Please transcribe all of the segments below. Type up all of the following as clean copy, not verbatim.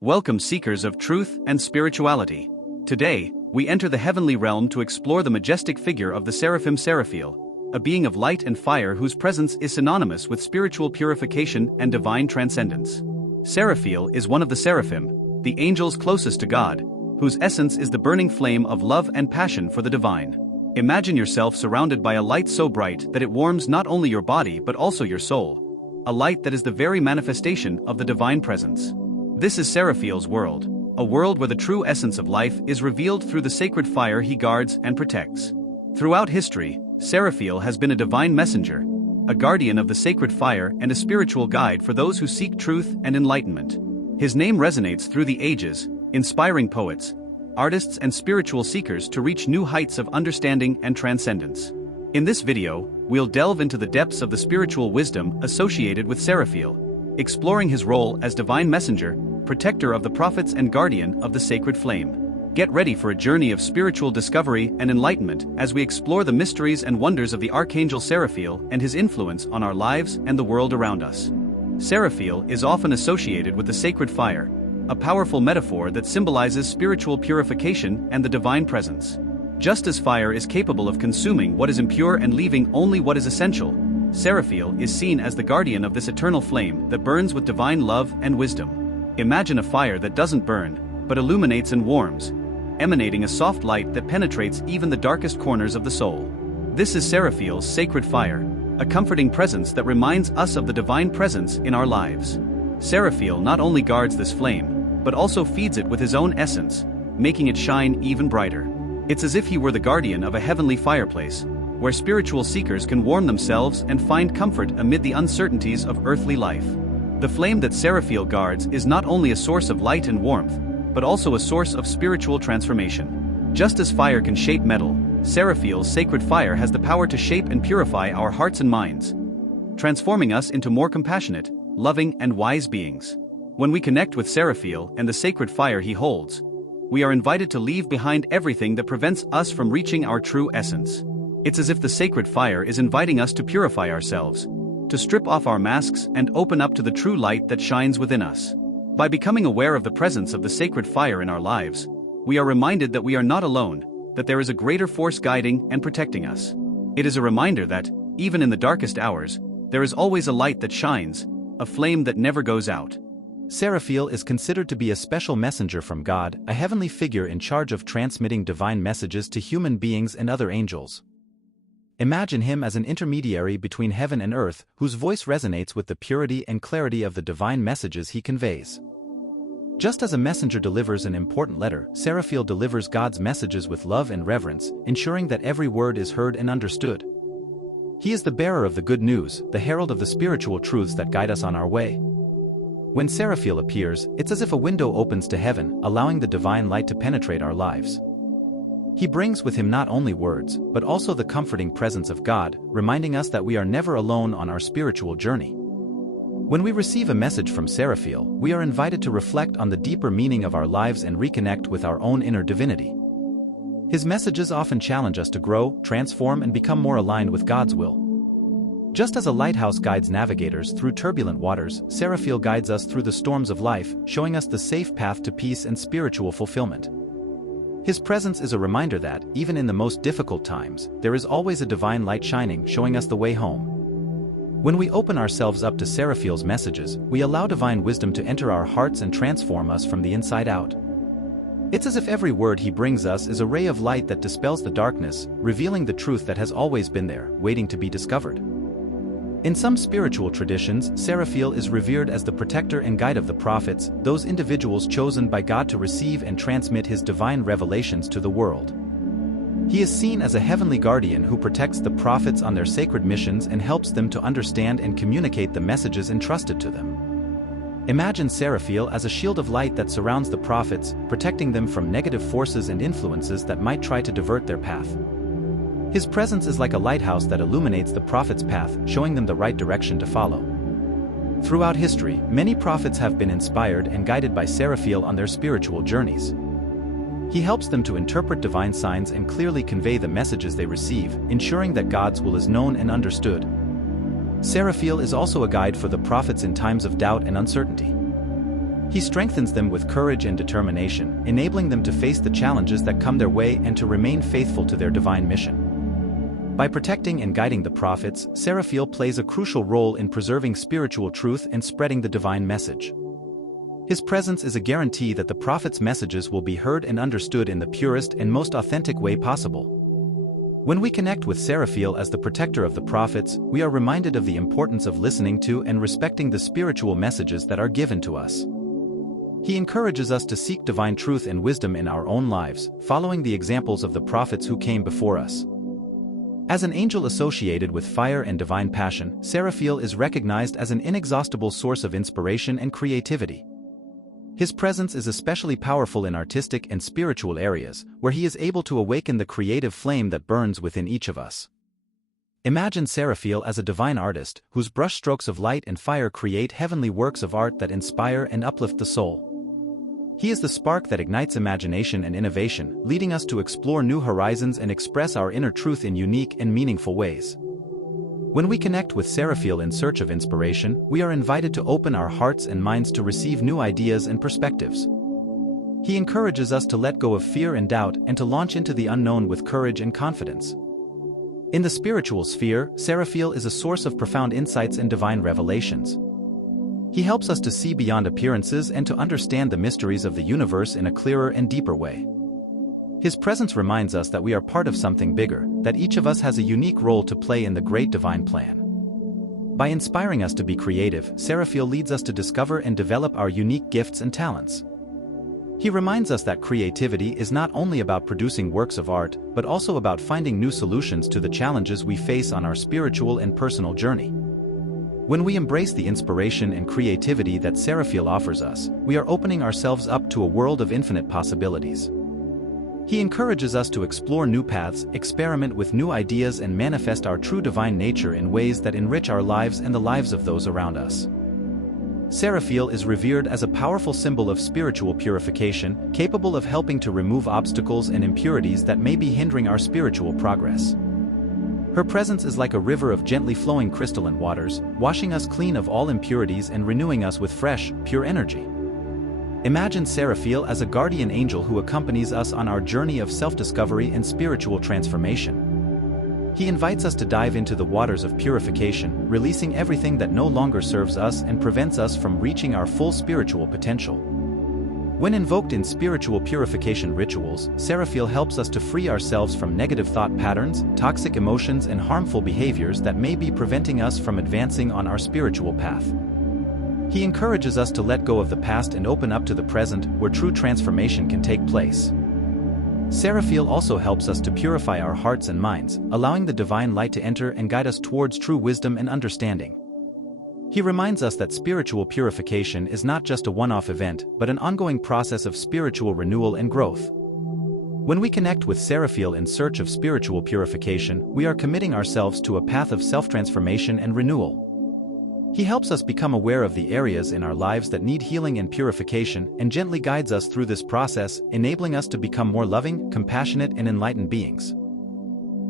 Welcome, seekers of truth and spirituality. Today, we enter the heavenly realm to explore the majestic figure of the seraphim Serafiel, a being of light and fire whose presence is synonymous with spiritual purification and divine transcendence. Seraphiel is one of the seraphim, the angels closest to God, whose essence is the burning flame of love and passion for the divine. Imagine yourself surrounded by a light so bright that it warms not only your body but also your soul, a light that is the very manifestation of the divine presence. This is Serafiel's world, a world where the true essence of life is revealed through the sacred fire he guards and protects. Throughout history, Serafiel has been a divine messenger, a guardian of the sacred fire and a spiritual guide for those who seek truth and enlightenment. His name resonates through the ages, inspiring poets, artists and spiritual seekers to reach new heights of understanding and transcendence. In this video, we'll delve into the depths of the spiritual wisdom associated with Serafiel, exploring his role as divine messenger, protector of the prophets and guardian of the sacred flame. Get ready for a journey of spiritual discovery and enlightenment as we explore the mysteries and wonders of the archangel Serafiel and his influence on our lives and the world around us. Serafiel is often associated with the sacred fire, a powerful metaphor that symbolizes spiritual purification and the divine presence. Just as fire is capable of consuming what is impure and leaving only what is essential, Serafiel is seen as the guardian of this eternal flame that burns with divine love and wisdom. Imagine a fire that doesn't burn, but illuminates and warms, emanating a soft light that penetrates even the darkest corners of the soul. This is Serafiel's sacred fire, a comforting presence that reminds us of the divine presence in our lives. Serafiel not only guards this flame, but also feeds it with his own essence, making it shine even brighter. It's as if he were the guardian of a heavenly fireplace, where spiritual seekers can warm themselves and find comfort amid the uncertainties of earthly life. The flame that Serafiel guards is not only a source of light and warmth, but also a source of spiritual transformation. Just as fire can shape metal, Serafiel's sacred fire has the power to shape and purify our hearts and minds, transforming us into more compassionate, loving and wise beings. When we connect with Serafiel and the sacred fire he holds, we are invited to leave behind everything that prevents us from reaching our true essence. It's as if the sacred fire is inviting us to purify ourselves, to strip off our masks and open up to the true light that shines within us. By becoming aware of the presence of the sacred fire in our lives, we are reminded that we are not alone, that there is a greater force guiding and protecting us. It is a reminder that, even in the darkest hours, there is always a light that shines, a flame that never goes out. Serafiel is considered to be a special messenger from God, a heavenly figure in charge of transmitting divine messages to human beings and other angels. Imagine him as an intermediary between heaven and earth, whose voice resonates with the purity and clarity of the divine messages he conveys. Just as a messenger delivers an important letter, Serafiel delivers God's messages with love and reverence, ensuring that every word is heard and understood. He is the bearer of the good news, the herald of the spiritual truths that guide us on our way. When Serafiel appears, it's as if a window opens to heaven, allowing the divine light to penetrate our lives. He brings with him not only words, but also the comforting presence of God, reminding us that we are never alone on our spiritual journey. When we receive a message from Serafiel, we are invited to reflect on the deeper meaning of our lives and reconnect with our own inner divinity. His messages often challenge us to grow, transform and become more aligned with God's will. Just as a lighthouse guides navigators through turbulent waters, Serafiel guides us through the storms of life, showing us the safe path to peace and spiritual fulfillment. His presence is a reminder that, even in the most difficult times, there is always a divine light shining, showing us the way home. When we open ourselves up to Serafiel's messages, we allow divine wisdom to enter our hearts and transform us from the inside out. It's as if every word he brings us is a ray of light that dispels the darkness, revealing the truth that has always been there, waiting to be discovered. In some spiritual traditions, Serafiel is revered as the protector and guide of the prophets, those individuals chosen by God to receive and transmit his divine revelations to the world. He is seen as a heavenly guardian who protects the prophets on their sacred missions and helps them to understand and communicate the messages entrusted to them. Imagine Serafiel as a shield of light that surrounds the prophets, protecting them from negative forces and influences that might try to divert their path. His presence is like a lighthouse that illuminates the prophet's path, showing them the right direction to follow. Throughout history, many prophets have been inspired and guided by Serafiel on their spiritual journeys. He helps them to interpret divine signs and clearly convey the messages they receive, ensuring that God's will is known and understood. Serafiel is also a guide for the prophets in times of doubt and uncertainty. He strengthens them with courage and determination, enabling them to face the challenges that come their way and to remain faithful to their divine mission. By protecting and guiding the prophets, Serafiel plays a crucial role in preserving spiritual truth and spreading the divine message. His presence is a guarantee that the prophet's messages will be heard and understood in the purest and most authentic way possible. When we connect with Serafiel as the protector of the prophets, we are reminded of the importance of listening to and respecting the spiritual messages that are given to us. He encourages us to seek divine truth and wisdom in our own lives, following the examples of the prophets who came before us. As an angel associated with fire and divine passion, Serafiel is recognized as an inexhaustible source of inspiration and creativity. His presence is especially powerful in artistic and spiritual areas, where he is able to awaken the creative flame that burns within each of us. Imagine Serafiel as a divine artist, whose brushstrokes of light and fire create heavenly works of art that inspire and uplift the soul. He is the spark that ignites imagination and innovation, leading us to explore new horizons and express our inner truth in unique and meaningful ways. When we connect with Serafiel in search of inspiration, we are invited to open our hearts and minds to receive new ideas and perspectives. He encourages us to let go of fear and doubt and to launch into the unknown with courage and confidence. In the spiritual sphere, Serafiel is a source of profound insights and divine revelations. He helps us to see beyond appearances and to understand the mysteries of the universe in a clearer and deeper way. His presence reminds us that we are part of something bigger, that each of us has a unique role to play in the great divine plan. By inspiring us to be creative, Serafiel leads us to discover and develop our unique gifts and talents. He reminds us that creativity is not only about producing works of art, but also about finding new solutions to the challenges we face on our spiritual and personal journey. When we embrace the inspiration and creativity that Serafiel offers us, we are opening ourselves up to a world of infinite possibilities. He encourages us to explore new paths, experiment with new ideas and manifest our true divine nature in ways that enrich our lives and the lives of those around us. Serafiel is revered as a powerful symbol of spiritual purification, capable of helping to remove obstacles and impurities that may be hindering our spiritual progress. Her presence is like a river of gently flowing crystalline waters, washing us clean of all impurities and renewing us with fresh, pure energy. Imagine Serafiel as a guardian angel who accompanies us on our journey of self-discovery and spiritual transformation. He invites us to dive into the waters of purification, releasing everything that no longer serves us and prevents us from reaching our full spiritual potential. When invoked in spiritual purification rituals, Serafiel helps us to free ourselves from negative thought patterns, toxic emotions and harmful behaviors that may be preventing us from advancing on our spiritual path. He encourages us to let go of the past and open up to the present, where true transformation can take place. Serafiel also helps us to purify our hearts and minds, allowing the divine light to enter and guide us towards true wisdom and understanding. He reminds us that spiritual purification is not just a one-off event, but an ongoing process of spiritual renewal and growth. When we connect with Serafiel in search of spiritual purification, we are committing ourselves to a path of self-transformation and renewal. He helps us become aware of the areas in our lives that need healing and purification, and gently guides us through this process, enabling us to become more loving, compassionate, and enlightened beings.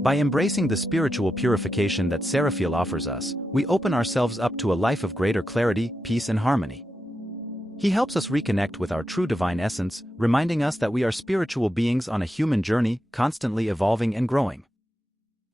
By embracing the spiritual purification that Serafiel offers us, we open ourselves up to a life of greater clarity, peace, and harmony. He helps us reconnect with our true divine essence, reminding us that we are spiritual beings on a human journey, constantly evolving and growing.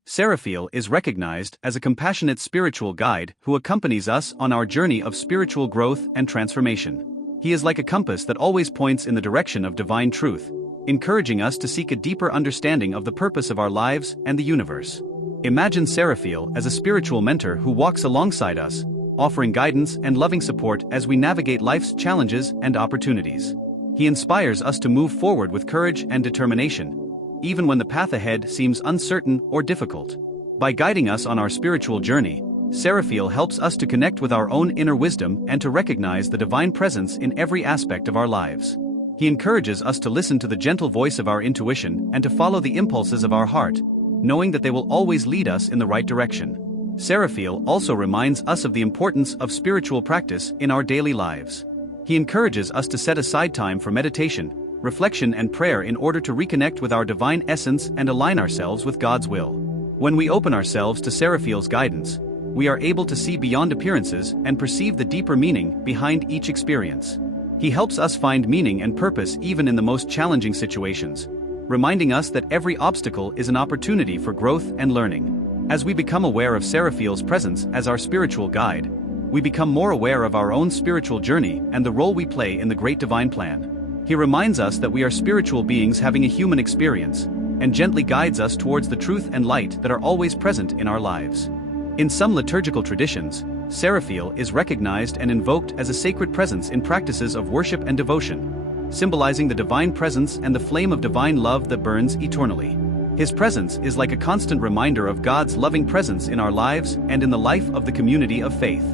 Serafiel is recognized as a compassionate spiritual guide who accompanies us on our journey of spiritual growth and transformation. He is like a compass that always points in the direction of divine truth, encouraging us to seek a deeper understanding of the purpose of our lives and the universe. Imagine Serafiel as a spiritual mentor who walks alongside us, offering guidance and loving support as we navigate life's challenges and opportunities. He inspires us to move forward with courage and determination, even when the path ahead seems uncertain or difficult. By guiding us on our spiritual journey, Serafiel helps us to connect with our own inner wisdom and to recognize the divine presence in every aspect of our lives. He encourages us to listen to the gentle voice of our intuition and to follow the impulses of our heart, knowing that they will always lead us in the right direction. Serafiel also reminds us of the importance of spiritual practice in our daily lives. He encourages us to set aside time for meditation, reflection and prayer in order to reconnect with our divine essence and align ourselves with God's will. When we open ourselves to Serafiel's guidance, we are able to see beyond appearances and perceive the deeper meaning behind each experience. He He helps us find meaning and purpose even in the most challenging situations, reminding us that every obstacle is an opportunity for growth and learning. As we become aware of Serafiel's presence as our spiritual guide, we become more aware of our own spiritual journey and the role we play in the great divine plan. He reminds us that we are spiritual beings having a human experience, and gently guides us towards the truth and light that are always present in our lives. In some liturgical traditions, Serafiel is recognized and invoked as a sacred presence in practices of worship and devotion, symbolizing the divine presence and the flame of divine love that burns eternally. His presence is like a constant reminder of God's loving presence in our lives and in the life of the community of faith.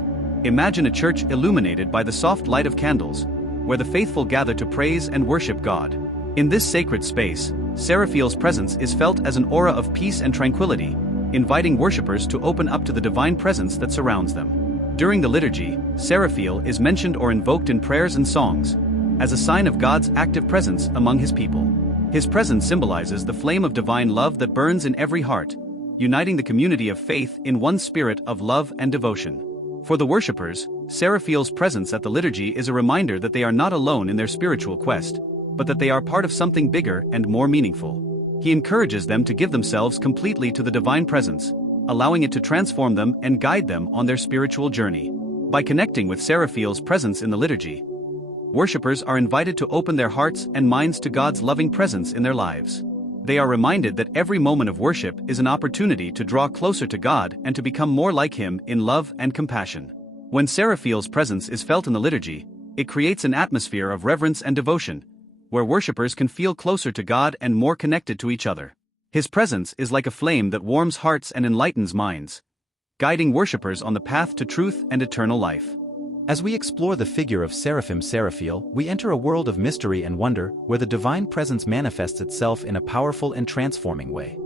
Imagine a church illuminated by the soft light of candles, where the faithful gather to praise and worship God. In this sacred space, Serafiel's presence is felt as an aura of peace and tranquility, inviting worshippers to open up to the divine presence that surrounds them. During the liturgy, Serafiel is mentioned or invoked in prayers and songs, as a sign of God's active presence among his people. His presence symbolizes the flame of divine love that burns in every heart, uniting the community of faith in one spirit of love and devotion. For the worshippers, Serafiel's presence at the liturgy is a reminder that they are not alone in their spiritual quest, but that they are part of something bigger and more meaningful. He encourages them to give themselves completely to the divine presence, allowing it to transform them and guide them on their spiritual journey. By connecting with Serafiel's presence in the liturgy, worshippers are invited to open their hearts and minds to God's loving presence in their lives. They are reminded that every moment of worship is an opportunity to draw closer to God and to become more like Him in love and compassion. When Serafiel's presence is felt in the liturgy, it creates an atmosphere of reverence and devotion, where worshippers can feel closer to God and more connected to each other. His presence is like a flame that warms hearts and enlightens minds, guiding worshippers on the path to truth and eternal life. As we explore the figure of Seraphim Seraphiel, we enter a world of mystery and wonder where the divine presence manifests itself in a powerful and transforming way.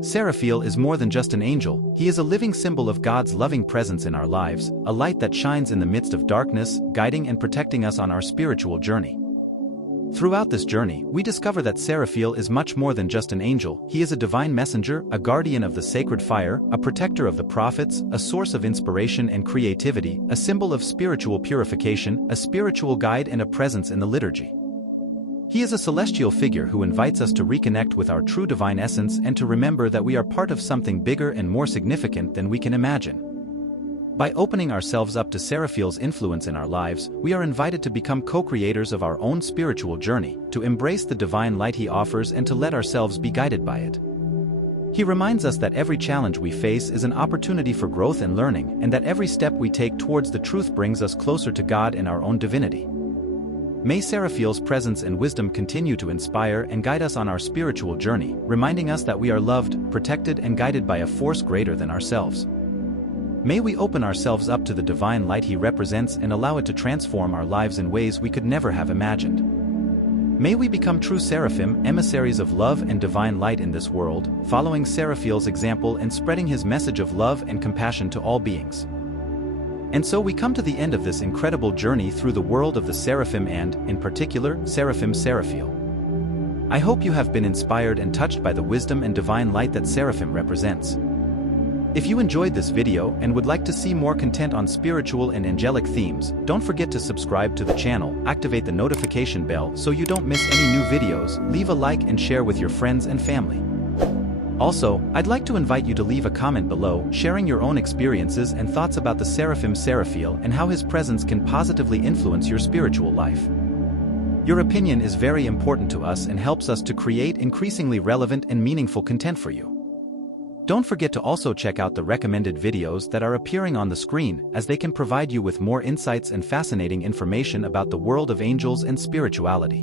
Seraphiel is more than just an angel, he is a living symbol of God's loving presence in our lives, a light that shines in the midst of darkness, guiding and protecting us on our spiritual journey. Throughout this journey, we discover that Serafiel is much more than just an angel. He is a divine messenger, a guardian of the sacred fire, a protector of the prophets, a source of inspiration and creativity, a symbol of spiritual purification, a spiritual guide and a presence in the liturgy. He is a celestial figure who invites us to reconnect with our true divine essence and to remember that we are part of something bigger and more significant than we can imagine. By opening ourselves up to Serafiel's influence in our lives, we are invited to become co-creators of our own spiritual journey, to embrace the divine light he offers and to let ourselves be guided by it. He reminds us that every challenge we face is an opportunity for growth and learning, and that every step we take towards the truth brings us closer to God and our own divinity. May Serafiel's presence and wisdom continue to inspire and guide us on our spiritual journey, reminding us that we are loved, protected and guided by a force greater than ourselves. May we open ourselves up to the divine light he represents and allow it to transform our lives in ways we could never have imagined. May we become true seraphim, emissaries of love and divine light in this world, following Serafiel's example and spreading his message of love and compassion to all beings. And so we come to the end of this incredible journey through the world of the seraphim and, in particular, Seraphim Serafiel. I hope you have been inspired and touched by the wisdom and divine light that seraphim represents. If you enjoyed this video and would like to see more content on spiritual and angelic themes, don't forget to subscribe to the channel, activate the notification bell so you don't miss any new videos, leave a like and share with your friends and family. Also, I'd like to invite you to leave a comment below, sharing your own experiences and thoughts about the Seraphim Serafiel and how his presence can positively influence your spiritual life. Your opinion is very important to us and helps us to create increasingly relevant and meaningful content for you. Don't forget to also check out the recommended videos that are appearing on the screen, as they can provide you with more insights and fascinating information about the world of angels and spirituality.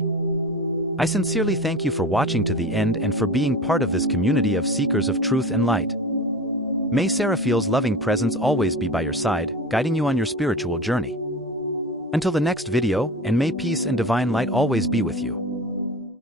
I sincerely thank you for watching to the end and for being part of this community of seekers of truth and light. May Serafiel's loving presence always be by your side, guiding you on your spiritual journey. Until the next video, and may peace and divine light always be with you.